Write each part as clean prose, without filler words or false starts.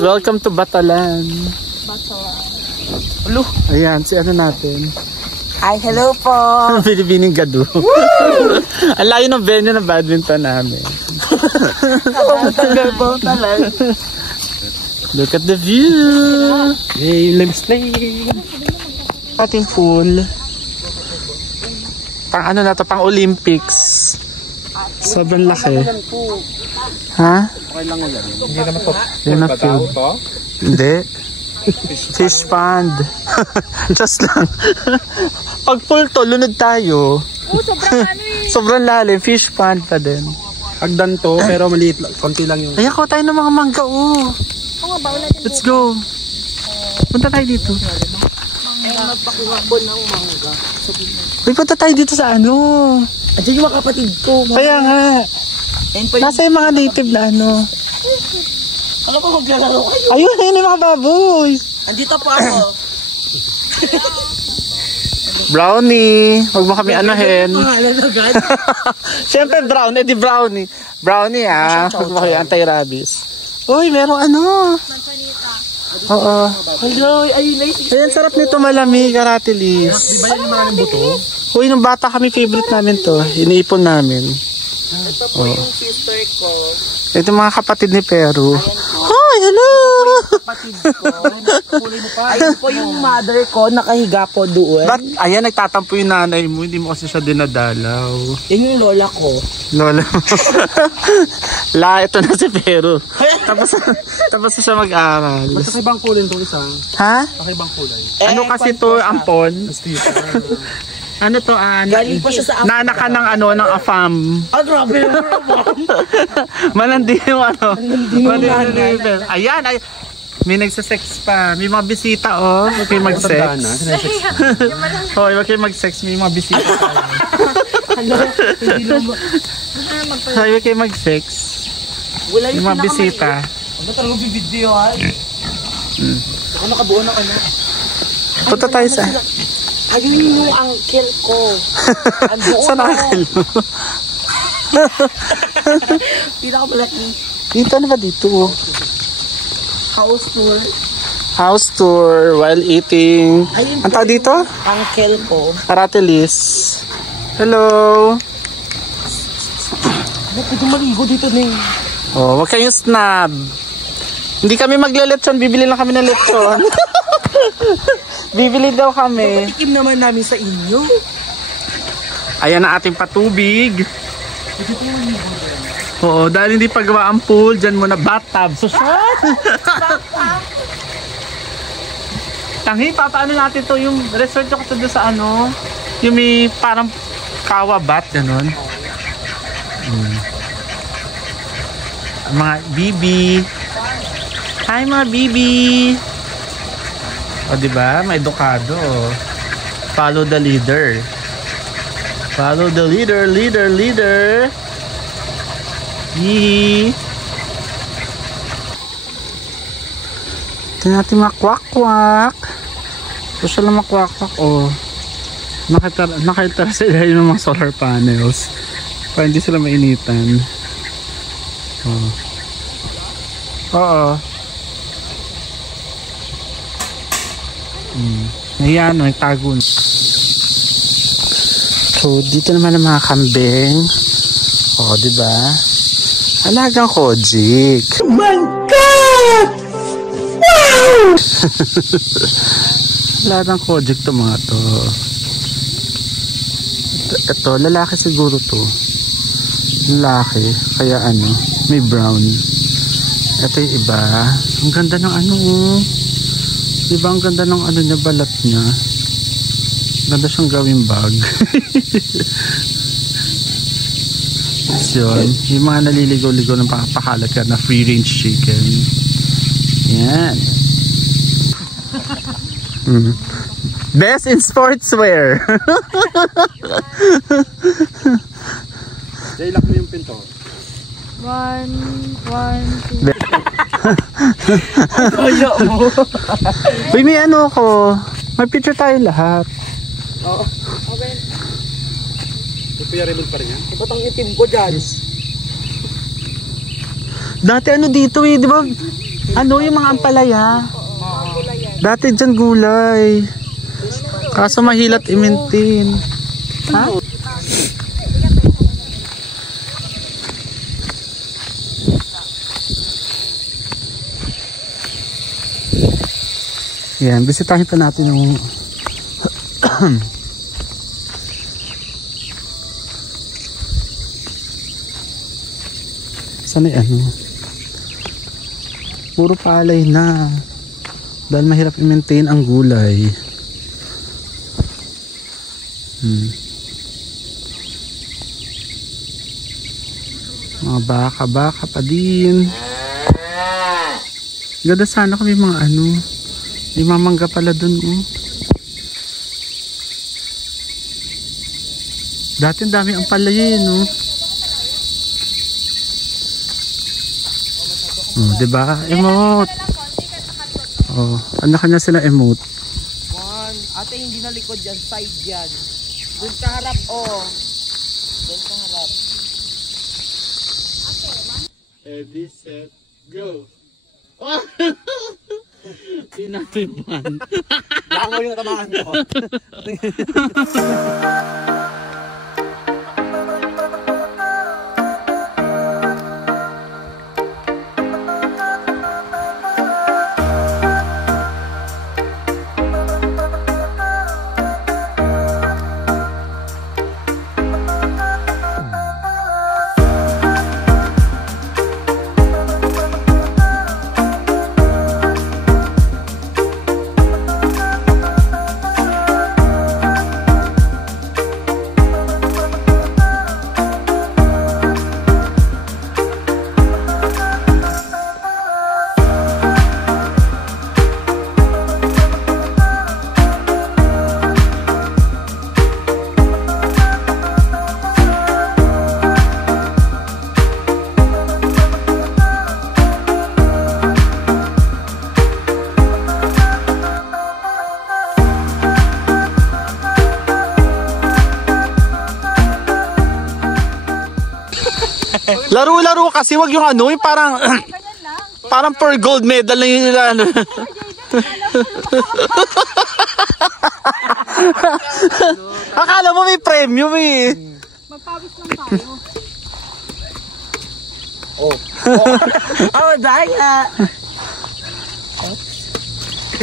welcome to Batalan. Hello. Ayan, si ano natin? Hi, hello po. Pilipining Gadu. Ang layo ng venue ng badminton namin. Look at the view. Hey, let's play. Ating pool. Pang ano na to, pang Olympics. Sobrang laki. Ha? Okay lang ulit. Hindi naman to. Yan ang field. Hindi. Fish pond. Just lang. Pag full to, lunod tayo. Sobrang ano eh. Sobrang lalim. Fish pond pa din. Hagdan to, pero maliit lang. Konti lang yung... Ayan ko tayo ng mga mangga, oh. Let's go. Punta tayo dito. Magpakuha ko ng mangga. Uy, punta tayo dito sa ano. Andiyan yung mga kapatid ko. Kaya nga. Nasa yung mga native na ano. Ano pa maglalaro kayo? Ayun, ayun yung mga baboy. Andito po ako. Brownie. Huwag mo kami anahin. Pangalan agad. Siyempre brownie, di brownie. Brownie ah. Huwag mo kami anti-rabies. Uy, merong ano. Oo. Hello, ayun na yung Ayan, sarap nito malamig, karatilis. Di ba yan yung maraming buto? Uy, nung bata kami, favorite namin to. Iniipon namin. Ito po yung sister ko. Ito mga kapatid ni Peru. Hi, hello! Kapatid ko. Ayun po yung mother ko, nakahiga po doon. Ba't, ayan, nagtatampo yung nanay mo. Hindi mo kasi siya dinadalaw. Yun yung lola ko. Lola mo. Ito na si Peru. Tapos na siya mag-aral. Ba't kakaibang kulay itong isa? Ha? Kakaibang kulay. Ano kasi to, ampon? Ano to, Galing po siya sa nana ka ng ano, ng AFAM. Ah, grabe naman. Malandi yung ano. Malandi yung Malandi. Ayan, ay. May nagsasex pa. May mga bisita, oh. Huwag kayo mag-sex. Oh, huwag kayo mag-sex. May mga bisita. Huwag kayo mag-sex. Wala May mga bisita. Ano talagang bibidyohan? Ako nakabuo na ano. Punta tayo sa... Ayun yung uncle ko. Saan uncle mo? Pinakamalaki. Dito, ano ba dito? House tour. House tour while eating. Ayun Ang tawag dito? Uncle ko. Aratilis. Hello. Pwede maligo dito na yun. Oh, wag kayong snub. Hindi kami magle-lechon, bibili lang kami ng lechon. Bibili daw kami. Patikim naman namin sa inyo. Ayan ang ating patubig. Oo, dahil hindi pagawa ang pool, dyan muna bathtub. So, shot! Tanghi, papaano natin to yung resort ko doon sa ano, yung may parang kawa bat, gano'n. Mga bibi. Hi mga bibi. O diba? May edukado. Follow the leader. Follow the leader, leader, leader. Yee. Ito natin makwak-kwak. Ito siya lang makwak-kwak. Oh. Nakita sila yung mga solar panels. Para hindi sila mainitan. Oh. Oo. Ayan, nagtago na. So, dito naman ang mga kambing. O, diba? Alagang kojik. Oh my God! Wow! Alagang kojik to mga to. Ito, lalaki siguro to. Lalaki. Kaya ano, may brown. Ito yung iba. Ang ganda ng ano, diba ang ganda ng ano niya, balat niya. Ganda siyang gawing bag. Yun. Yung mga naliligaw-ligaw ng pakapakalat ka na free range chicken. Yan. Best in sportswear. Jay, lock mo yung pinto. 1, 2. Kaya mo. Uy, may ano ko. May picture tayo lahat. Oo. Okay. Ipiyarable pa rin yan. Ba't ang itim ko dyan? Dati ano dito eh, di ba? Ano yung mga ampalaya? Dati dyan gulay. Kaso mahilat i-maintain. Ha? Yan, bisitahin pa natin yung sana ano? Puro palay na. Dahil mahirap i-maintain ang gulay. Mga baka pa din. Ganda sana kami mga ano. May mamangga pala dun, oh. Dati ang dami ang palay, no? Oh, diba? Emote. Oh, kanya-kanya sila emote. One. Ate, hindi na likod yan. Side yan. Doon ka harap, oh. Doon ka harap. Ready, set, go! Pinatipan. Langaw yung natamaan ko. Laro-laro kasi, wag yung ano, yung parang parang per gold medal na yun nila. Ano. Akala mo may premium eh. Magpawis lang tayo. Oh, daya.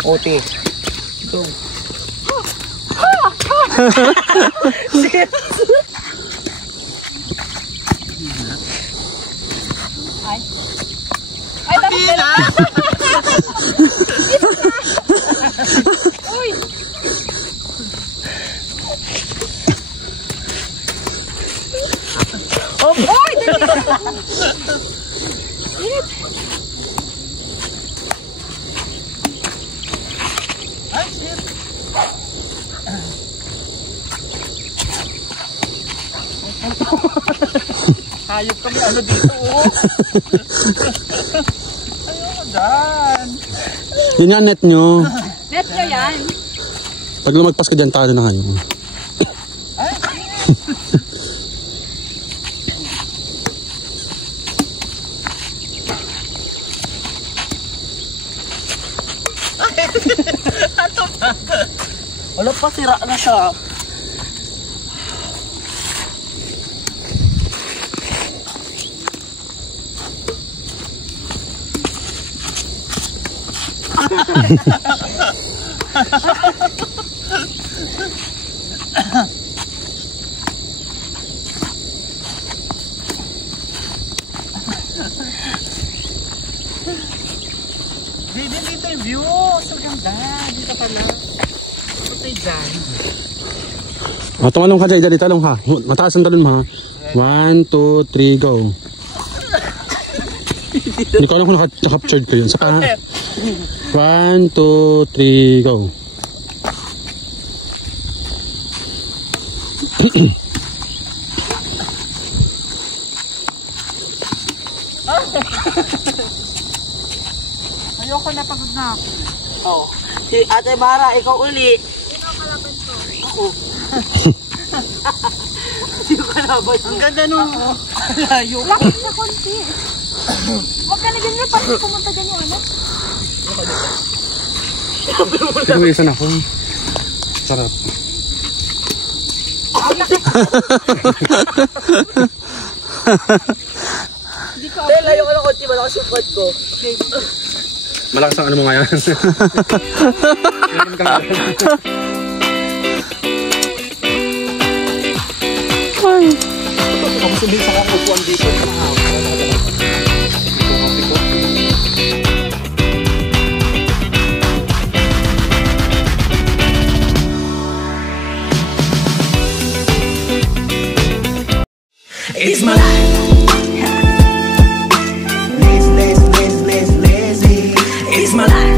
Ote. Go. Shit. Ay, tapos na! Uy! Oh, boy! Ay, shit! Hayop kami ano dito, oh! Ayun, dyan! Yun yung net nyo. Net nyo yan. Pag lumagpas ka dyan, talo na kayo. Ano ba? Wala pa, sira na siya. Dito yung view. So ganda. Dito pala. Ito yung dyan. Tumalong ka dyan, talong ha. Mataas ang talon mo ha. 1, 2, 3, go. Hindi ko alam kung naka-captured ko yun. Saka 1, 2, 3, go. Ayoko na, pagod na ako. Oh. Si Ate Mara, ikaw uli. Ikaw kalaban to. Ako. Sino kalaban? Ang ganda nung layo. Lakit na konti. Huwag ka na ganyan, pati pumunta dyan yung ano. Tinuwisan ako. Sarap. Hindi ko Dahil layo ko ng kotse, malakas yung quad ko. Malakas ang ano mo ngayon. Ay. Ako sundin sa kakupuan dito. It's my life. Lazy. It's my life.